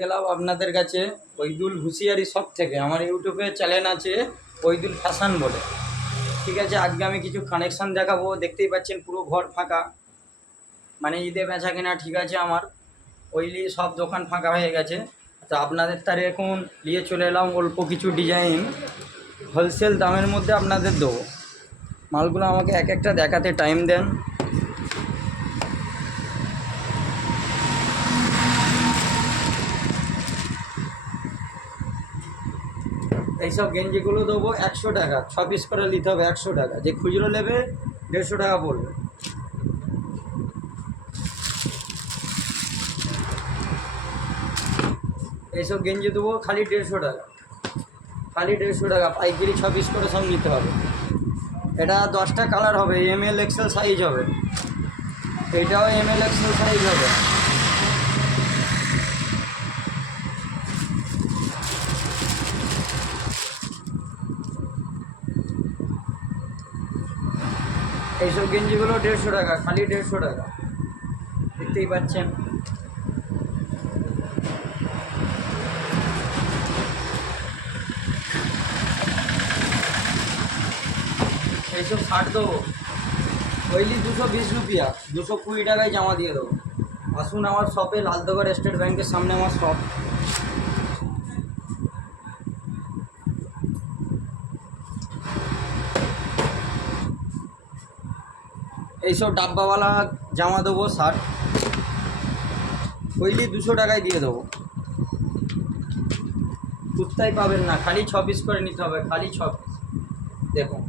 গেলাম আপনাদের কাছে ওইদুল হুঁশিয়ারি শপ থেকে। আমার ইউটিউবে চ্যানেল আছে ওইদুল ফ্যাশন বলে। ঠিক আছে, আজকে আমি কিছু কানেকশান দেখাবো। দেখতেই পাচ্ছেন পুরো ঘর ফাঁকা, মানে ঈদে বেচা কেনা ঠিক আছে। আমার ওইলি সব দোকান ফাঁকা হয়ে গেছে। তো আপনাদের তার এখন নিয়ে চলে এলাম অল্প কিছু ডিজাইন হোলসেল দামের মধ্যে আপনাদের দেবো। মালগুলো আমাকে এক একটা দেখাতে টাইম দেন। এইসব গেঞ্জিগুলো দেবো 100 টাকা, 6 পিস করে নিতে হবে 100 টাকা। যে খুচরো নেবে 150 টাকা পড়বে। এইসব গেঞ্জি দেবো খালি 150 টাকা, খালি 150 টাকা। পাইকারি 6 পিস করে সব নিতে হবে। এটা 10টা কালার হবে, ML XL সাইজ হবে। এটাও ML XL সাইজ হবে। এইসব গেঞ্জিগুলো 150 টাকা, খালি 150 টাকা। দেখতেই পাচ্ছেন। এইসব 60 দেবো, ওইলি 220 রুপিয়া, 220 টাকায় জামা দিয়ে দেবো। আসুন আমার শপে, লালদগড় স্টেট ব্যাংকের সামনে আমার শপ। এইসব ডাব্বাওয়ালা জামা দেবো 60, ওইলি 200 টাকায় দিয়ে দেবো। কুর্তাই পাবেন না, খালি 6 পিস করে নিতে হবে, খালি 6 পিস। দেখুন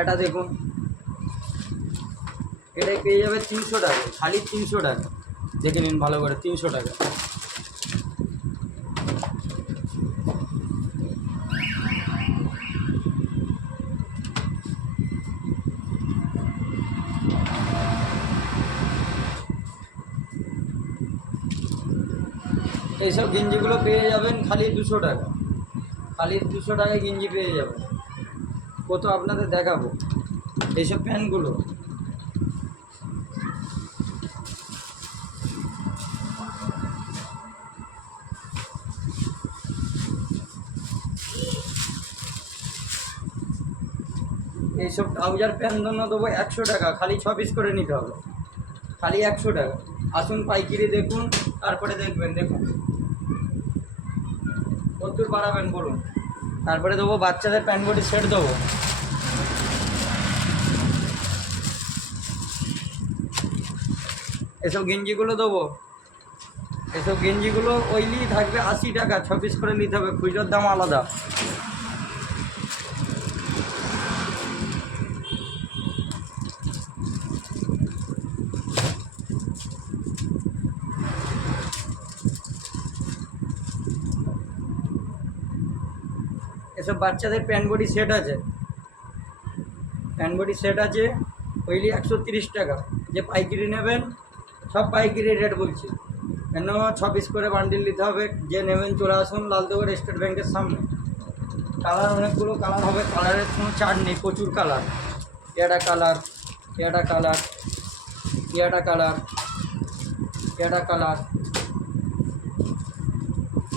এটা দেখুন, এটাই পেয়ে যাবে 300 টাকা, খালি 300 টাকা। দেখে নিন ভালো করে, 300 টাকা। এইসব গেঞ্জিগুলো পেয়ে যাবেন খালি 200 টাকা, খালি 200 টাকায় গেঞ্জি পেয়ে যাবেন। কত আপনাদের দেখাবো। এইসব প্যান্টগুলো এইসব ট্রাউজার প্যান্ট জন্য দেবো 100 টাকা, খালি 6 পিস করে নিতে হবে, খালি 100 টাকা। আসুন পাইকিরি দেখুন, তারপরে দেখবেন। দেখুন কতদূর বাড়াবেন বলুন। তারপরে দেবো বাচ্চাদের প্যান্ট বডি সেট দেবো। এসব গেঞ্জিগুলো দেবো, এসব গেঞ্জিগুলো ওইলি থাকবে 80 টাকা, 6 পিস করে নিতে হবে, খুচরোর দাম আলাদা। এসব বাচ্চাদের প্যান্ট বডি সেট আছে, প্যান্ট বডি সেট আছে, ওইলি 130 টাকা। যে পাইকারি নেবেন, সব পাইকারি রেট বলছি। কেন 6 পিস করে বান্ডিল নিতে হবে। যে নেবেন চলে আসুন লালদগড় স্টেট ব্যাংকের সামনে। কালার অনেকগুলো কালার হবে, কালারের কোনো চার্ট নেই, প্রচুর কালার। এটা কালার, এটা কালার, এটা কালার, এটা কালার,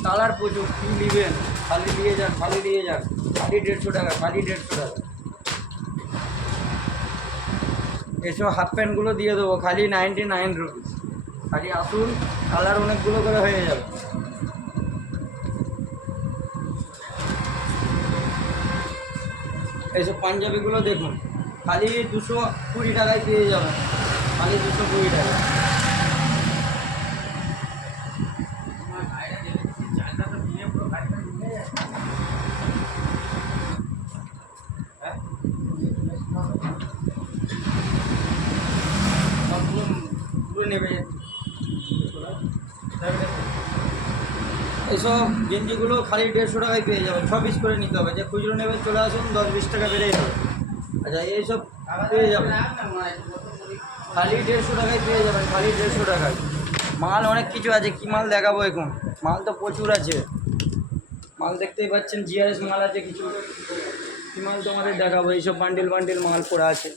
কালার প্রচুর। কী নেবেন খালি নিয়ে যান, খালি নিয়ে যান, খালি 150 টাকা, খালি 150 টাকা। এসব হাফ প্যান্টগুলো দিয়ে দেবো খালি 99 রুপিস। খালি আসুন, কালার অনেকগুলো করে হয়ে যাবে। এইসব পাঞ্জাবিগুলো দেখুন, খালি 220 টাকায় পেয়ে যাবেন, খালি 220 টাকা। পুরো নেবে। এইসব গেঞ্জিগুলো খালি 150 টাকায় পেয়ে যাবেন, 6 পিস করে নিতে হবে। যে খুচরো নেবেন চলে আসুন, 10-20 টাকা বেড়েই হবে। আচ্ছা এইসব পেয়ে যাবেন খালি 150 টাকায় পেয়ে যাবেন, খালি 150 টাকায়। মাল অনেক কিছু আছে, কী মাল দেখাবো এখন, মাল তো প্রচুর আছে। মাল দেখতেই পাচ্ছেন, GRS মাল আছে কিছু। কী মাল তোমাদের দেখাবো। এইসব বান্ডিল বান্ডিল মাল পড়ে আছে,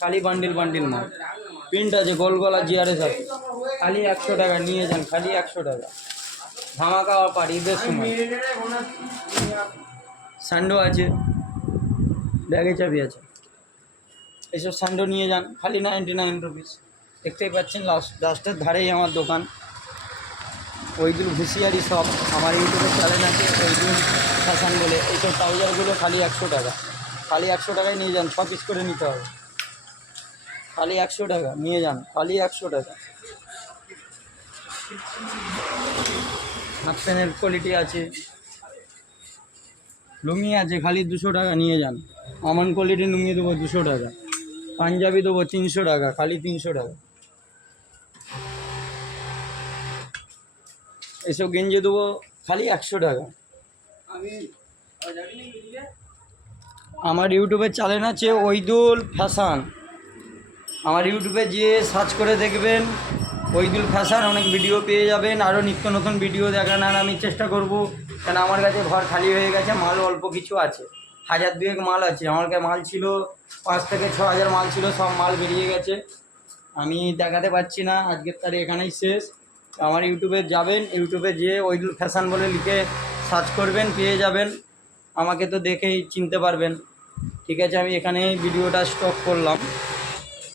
খালি বান্ডিল বান্ডিল মাল। প্রিন্ট আছে, গোল গলা জিআরএস আছে, খালি 100 টাকা নিয়ে যান, খালি 100 টাকা। ধামাকা অফার ঈদের সময়। স্যান্ডো আছে, ব্যাগে চাবি আছে, এইসব স্যান্ডো নিয়ে যান, খালি 99 রুপিস। দেখতেই পাচ্ছেন লাস্টের ধারেই আমার দোকান, ওইদুল হুঁশিয়ারি শপ। আমার ইউটিউবের চ্যানেল আছে ওইদুল ফ্যাশন বলে। এইসব ট্রাউজারগুলো খালি 100 টাকা, খালি 100 টাকায় নিয়ে যান, 6 পিস করে নিতে হবে, খালি 100 টাকা নিয়ে যান, খালি 100 টাকা। হাফ প্যান্টের কোয়ালিটি আছে, লুঙ্গি আছে, খালি 200 টাকা নিয়ে যান। আমান কোয়ালিটির লুঙ্গি দেবো 200 টাকা, পাঞ্জাবি দেবো 300 টাকা, খালি 300 টাকা। এসব গেঞ্জি দেবো খালি 100 টাকা। আমার ইউটিউবের চ্যানেল আছে ওইদুল ফ্যাশন, আমার ইউটিউবে গিয়ে সার্চ করে দেখবেন ওইদুল ফ্যাশন, অনেক ভিডিও পেয়ে যাবেন। আরও নিত্য নতুন ভিডিও দেখানোর আমি চেষ্টা করব, কারণ আমার কাছে ঘর খালি হয়ে গেছে, মাল অল্প কিছু আছে, 1000-2 মাল আছে। আমার কাছে মাল ছিল 5 থেকে 6 হাজার মাল ছিল, সব মাল বেরিয়ে গেছে, আমি দেখাতে পারছি না। আজকের তারিখ এখানেই শেষ। আমার ইউটিউবে যাবেন, ইউটিউবে যেয়ে ওইদুল ফ্যাশন বলে লিখে সার্চ করবেন, পেয়ে যাবেন, আমাকে তো দেখেই চিনতে পারবেন। ঠিক আছে, আমি এখানেই ভিডিওটা স্টপ করলাম।